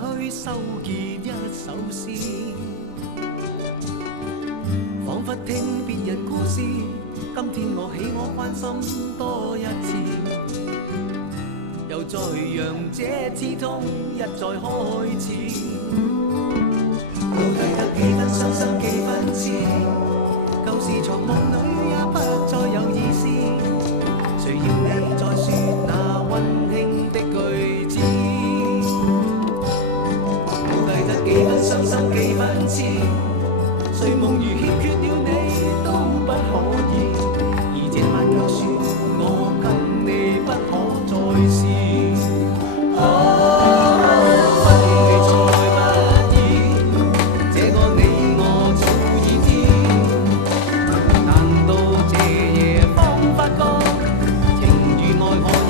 去收結一首詩，彷彿聽別人故事。今天我喜我關心多一次，又再讓這刺痛一再開始。到底得幾分傷心幾分痴，舊時床夢裏也不再有意思。誰要你再說那溫馨的句子？到底得幾分傷心幾分痴，睡夢如欠缺了你都不可以。而這晚卻說我跟你不可再試。何